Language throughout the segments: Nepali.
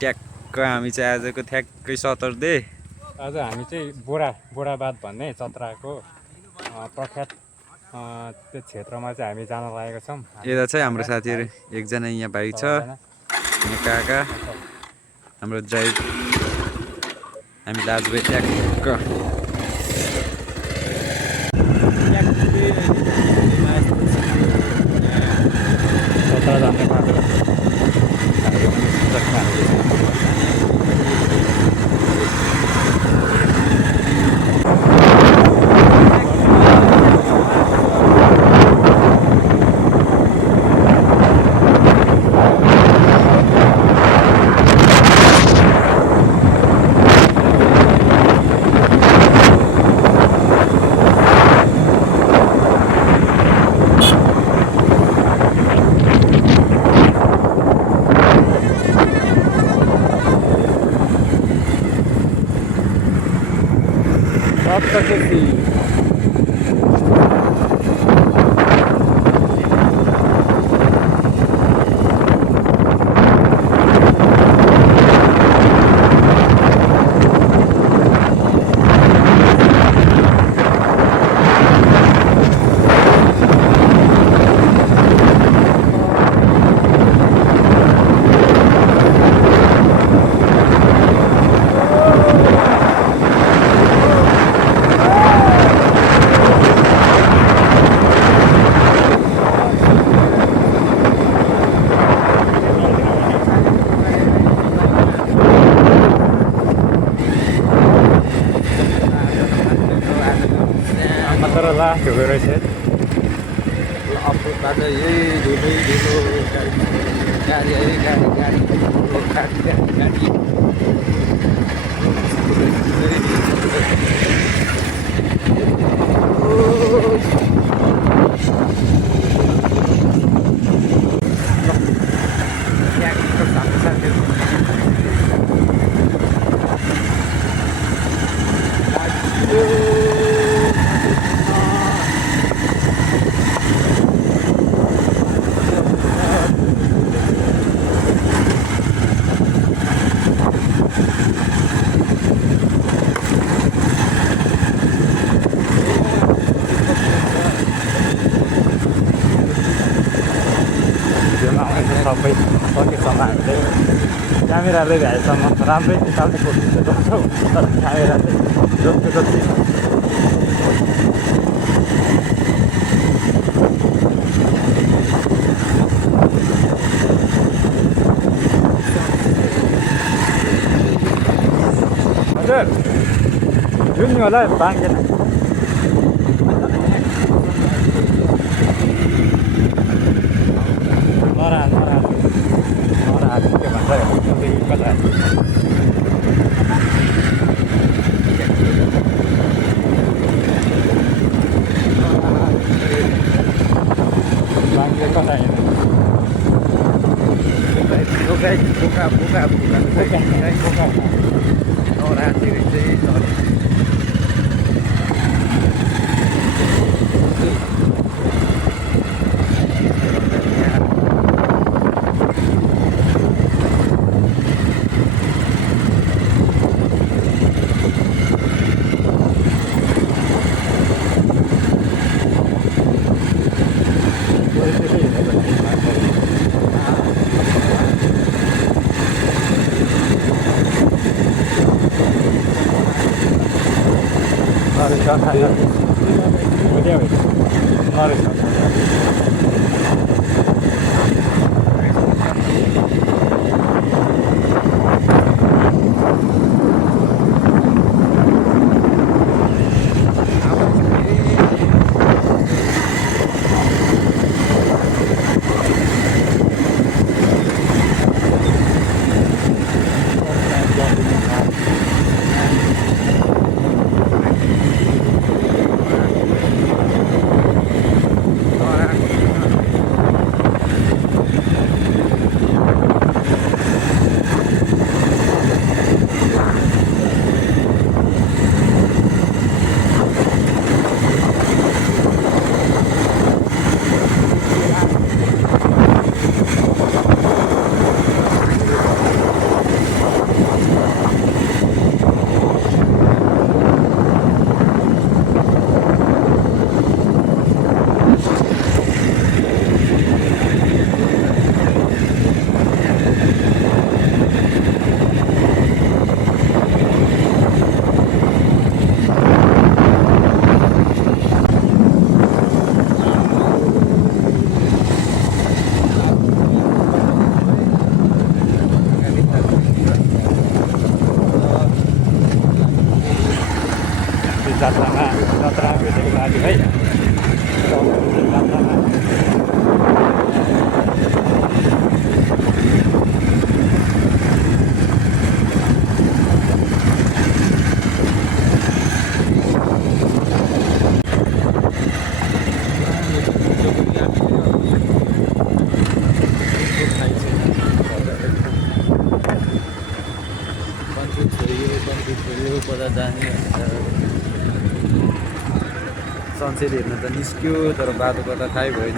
ट्याक्क हामी चाहिँ आजको ठ्याक्कै सतर्दे आज हामी चाहिँ बोराबाद भन्ने चतराको प्रख्यात त्यो क्षेत्रमा चाहिँ हामी जान लागेका छौँ। यता चाहिँ हाम्रो साथीहरू एकजना यहाँ भाइ छ, यहाँ काका, हाम्रो ड्राइभ, हामी दाजुभाइ ट्याक्क चतरा जाने बाटो सप्तकेसी त्यो गएर चाहिँ अफरोडबाट यही धुलो गाडी सबै सकेसम्म हामीले क्यामेराले भ्याएसम्म राम्रै निकाल्ने कोसिस गर्छौँ, तर क्यामेरा चाहिँ रोकेको छैन। हजुर जुन नि होला बाङ्गेन के भन्छ कता बाङ्गे कता जात्रा भेटेको बाली है जात्रामा सनसेट हेर्न त निस्क्यो तर बाटो गर्दा थाहै भएन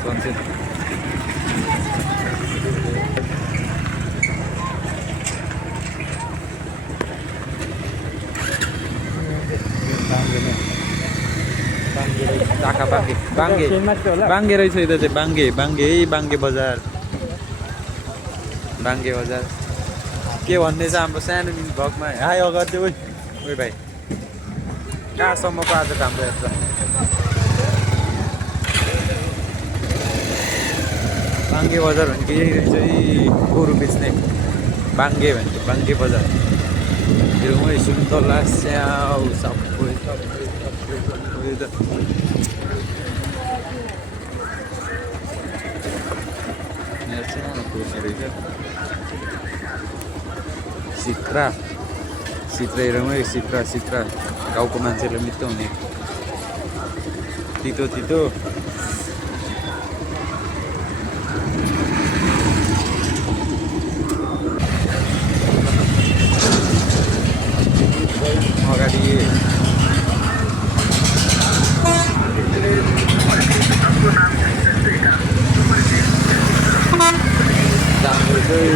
सनसेट काका बाङ्गे रहेछ यता चाहिँ बाङ्गे बजार के भन्ने छ हाम्रो सानो भगमा हाई अगाडि ओइ भाइ कहाँसम्मको आज हाम्रो यात्रा बाङ्गे बजार भनेको यही रहेछ गोरु बेच्ने बाङ्गे भन्छ बाङ्गे बजार हिउँमै सुन्तला स्याउ सबै सानो कोसी रहेछ सित्रा हेरौँ सित्रा गाउँको मान्छेलाई मिठो हुने तितो अगाडि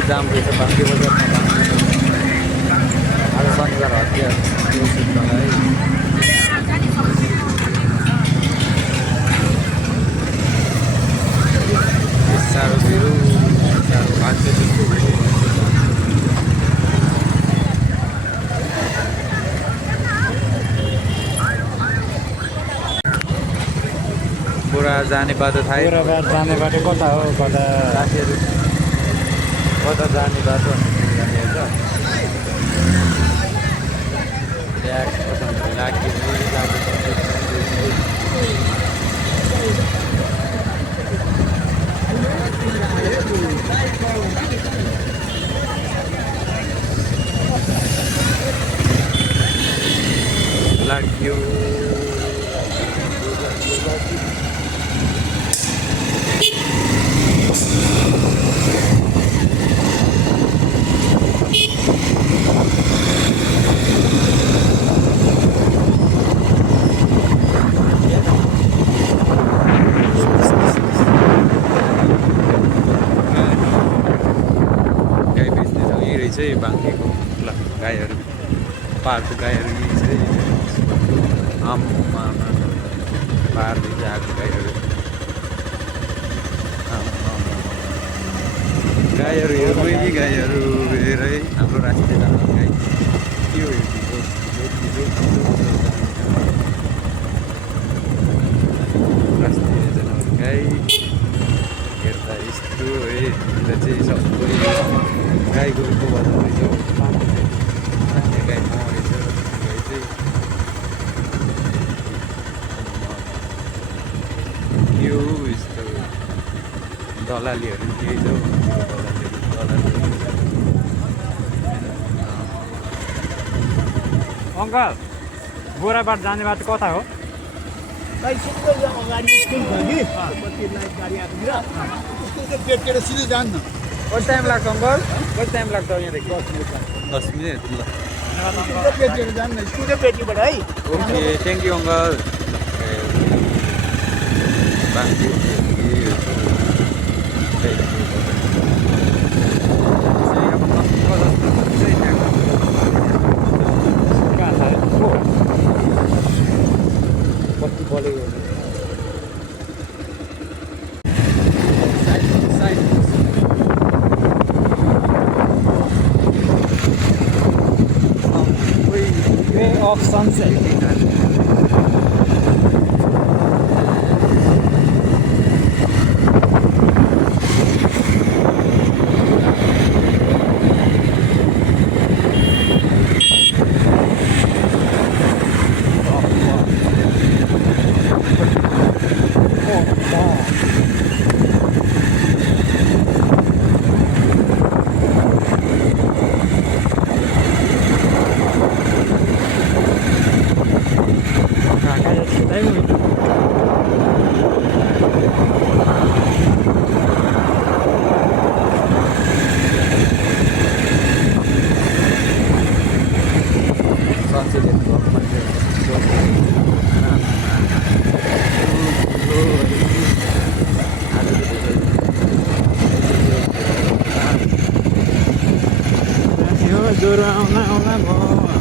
जाम रहेछ बाङ्गे बजारमा आज शनिबार हतियार साह्रो भिडो साह्रो मान्छे बुढा जाने बाटो थाहै जाने बाटो कता हो कता साथीहरू कता जाने बाटो लाग्यो चाहिँ बाङ्गेको ल गाईहरू पाहाडको गाईहरू यही चाहिँ आम्मा पाहाडदेखि आएको गाईहरू गाईहरू हेर है हाम्रो राष्ट्रिय जनावर गाई के हो राष्ट्रिय जनावर गाई हेर्दा यस्तो है चाहिँ सबै गाई गोरुको बजार रहेछ गाई मरेछ गाई चाहिँ यो यस्तो दलालीहरू केही छ अङ्कल गोराबाट जाने बाटो कता हो सिधै जान्न कति टाइम लाग्छ अङ्कल कति टाइम लाग्छ यहाँदेखि 10 मिनट ल जान्न स्कुलकै पेटीबाट है ओके थ्याङ्क यू अङ्कल कति बोलेको of sunset. ज्वरो आउला आउला म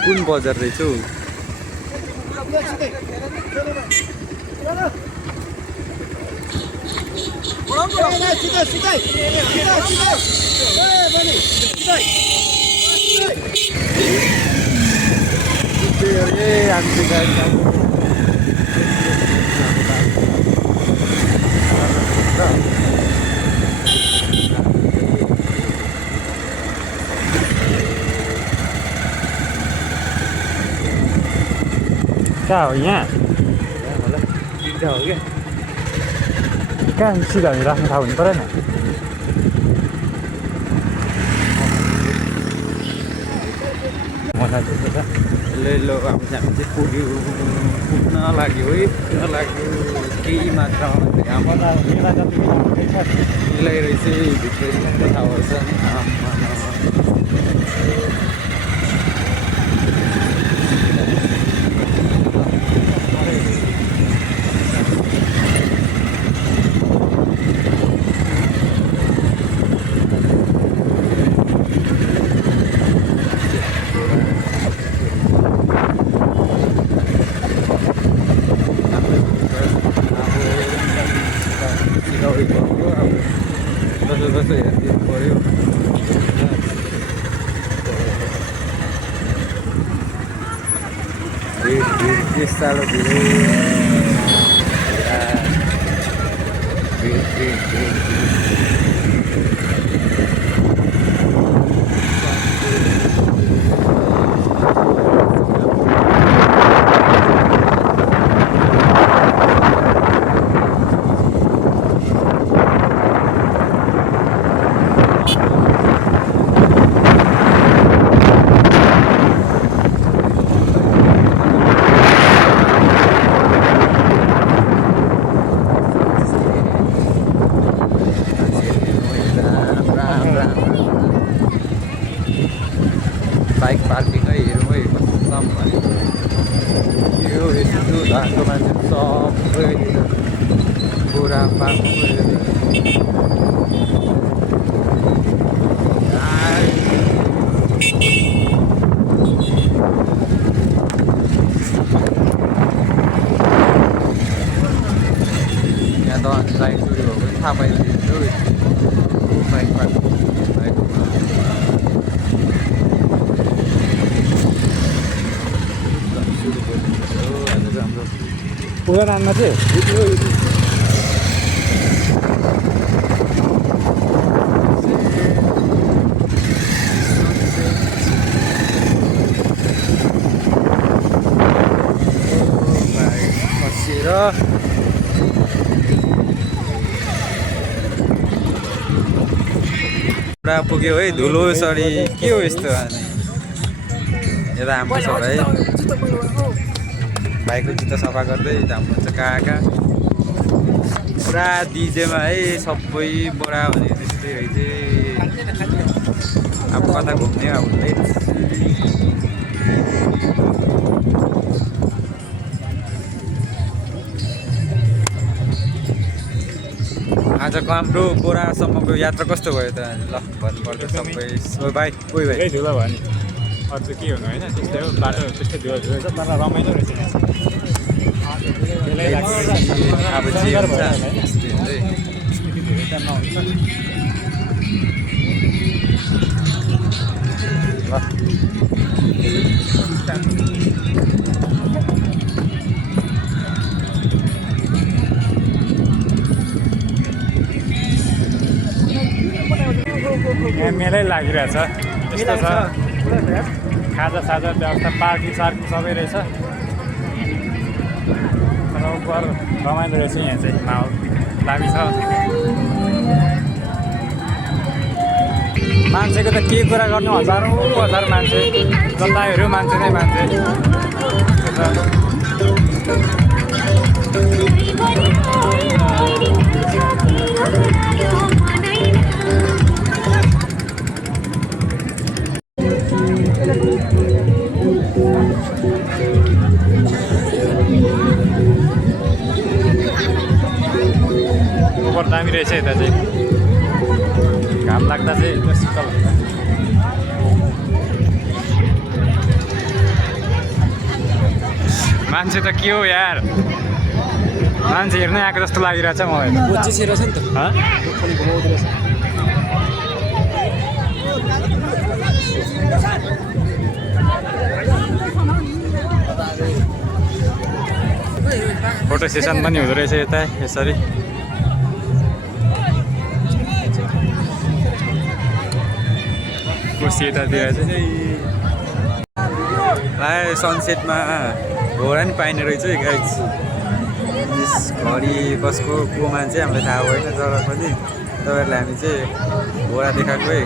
कुन बजार रहेछ हौ कहाँ हो यहाँ सिधा हो क्या कहाँ सिधा भने राख्नु थाहा हुनु परेन मलाई चाहिँ छ ल अब हामी चाहिँ पुग्न लाग्यो है पुग्न लाग्यो केही मात्रामा मिलाइरहेछ भित्र थाहा पर्छ जस्तो हेरिदिनु पऱ्यो भिड त्यस साह्रो भिड बाइक पार्किङै हेरौँ है कसम भनेको यो यस्तो धानको मान्छे सबै बुढा पार्नु यहाँ त लाइट चोरी भएको पनि थाहा पाइदिन्छु बाइक पार्किङ पुरानमा चाहिँ खसेर पुरा पुग्यो है धुलो सरी के हो यस्तो अनि यता हाम्रो छ भाइ भाइको जुत्ता सफा गर्दै हाम्रो चाहिँ कहाँ पुरा डिजेमा है सबै बडा भने त्यस्तै रहेछ अब कता घुम्ने अब आजको हाम्रो बोरासम्मको यात्रा कस्तो भयो त ल भन्नुपर्दा सबै भाइ कोही भाइ धेरै धुलो भयो नि अरू त के हुनु होइन त्यस्तै हो बाटो त्यस्तै धुलो धुलो छ तर रमाइलो रहेछ यहाँ अब जे हुन्छ त्यस्तै हुँदै। यहाँ मेलै लागिरहेछ यस्तो छ खाजा साजा व्यवस्था पार्टी सार्टी सबै रहेछ तर उपर रमाइलो रहेछ यहाँ चाहिँ माहौल दामी छ मान्छेको त के कुरा गर्नु हजारौँ हजार मान्छे जता हेऱ्यो मान्छे नै मान्छे उपर दामी रहेछ यता चाहिँ घाम लाग्दा चाहिँ एकदम शीतल हुन्छ मान्छे त के हो यार मान्छे हेर्नै आएको जस्तो लागिरहेछ मलाई फोटो सेसन पनि हुँदो रहेछ यता यसरी कुर्सी यतातिर चाहिँ सनसेटमा घोडा नि पाइने रहेछ है गाइस। घरि कसको को मान्छे हामीलाई थाहा भएन तर पनि तपाईँहरूलाई हामी चाहिँ घोडा देखाएको है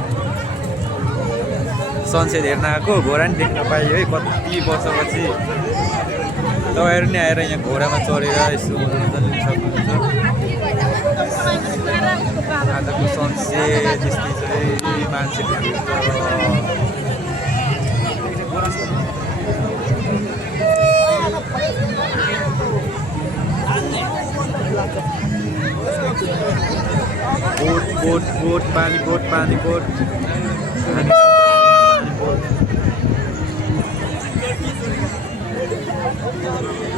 सनसेट हेर्न आएको घोडा नि देख्न पाइयो है कति वर्षपछि। तपाईँहरू नि आएर यहाँ घोडामा चढेर यसो मनोरञ्जन लिन सक्नुहुन्छ। आजको सनसेट त्यस्तै चाहिँ मान्छेको बोट बोट बोट पानी बोट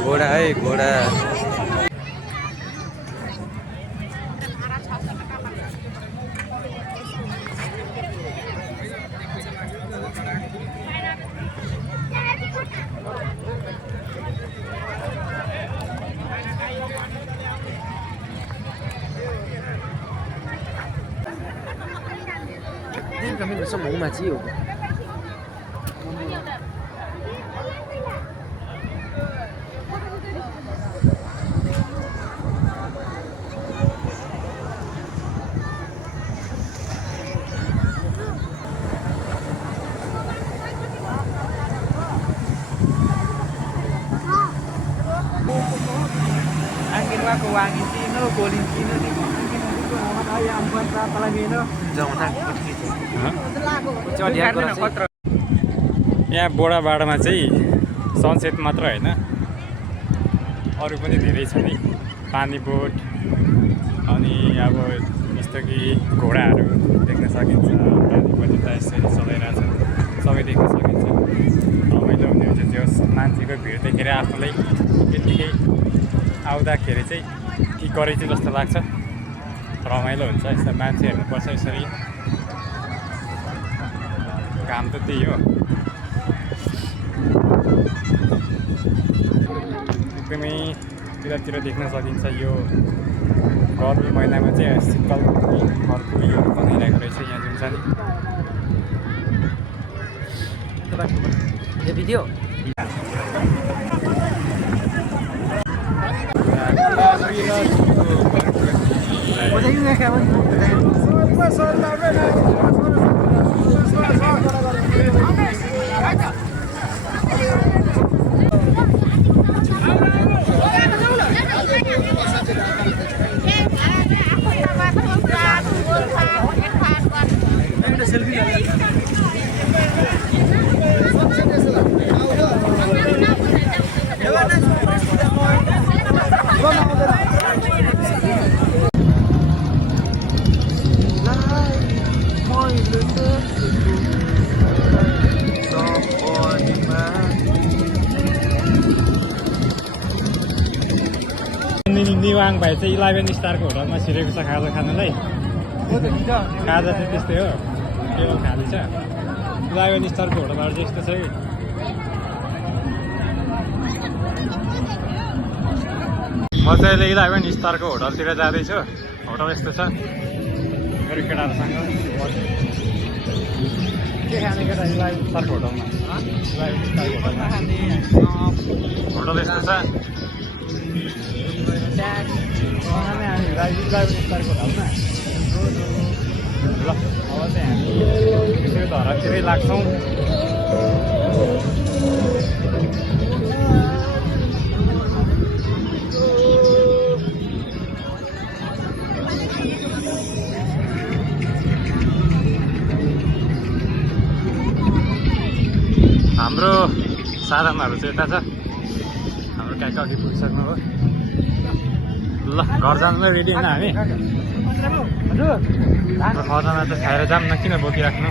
घोडा है घोडा kami besok mau ngaji yuk. Angin aku wangin sino, golin sino nih. Angin itu amat ayam buat apa lagi no? Jangan takut gitu. यहाँ बोडाबाडामा चाहिँ सनसेट मात्र होइन अरू पनि धेरै छ नि पानी बोट अनि अब जस्तो कि घोडाहरू देख्न सकिन्छ पानी पनि त यसरी चलाइरहेछ सबै देख्न सकिन्छ रमाइलो हुने हुन्छ त्यो मान्छेको भिड देखेर आफूलाई त्यत्तिकै आउँदाखेरि चाहिँ के गरेछ जस्तो लाग्छ रमाइलो हुन्छ यस्तो मान्छे हेर्नुपर्छ यसरी काम त त्यही हो एकदमै तिरतिर देख्न सकिन्छ यो गर्मी महिनामा चाहिँ शीतल घरको यो बनाइरहेको रहेछ यहाँ जुन छ नि भिडियो सपनीमा निवाङ भाइ चाहिँ 11 स्टारको होटलमा छिरेको छ खाजा खानलाई। खाजा चाहिँ त्यस्तै हो, केवल खाली छ। 11 स्टारको होटलहरू चाहिँ यस्तो छ कि म चाहिँ अहिले 11 स्टारको होटलतिर जाँदैछु। होटल यस्तो छ, मेरो केटाहरूसँग के खाने केटा 11 स्टारको होटलमा। 11 स्टारको होटलमा होटल यस्तो छ। हामी 11 स्टारको होटलमा ल अब चाहिँ हामी त्यसरी धरातिरै लाग्छौँ। हाम्रो साधनहरू चाहिँ यता छ। हाम्रो काका अघि पुगिसक्नु हो। ल घर जानुलाई रेडी होइन हामी। खजाना त खाएर जाऊँ न, किन बोकिराख्नु।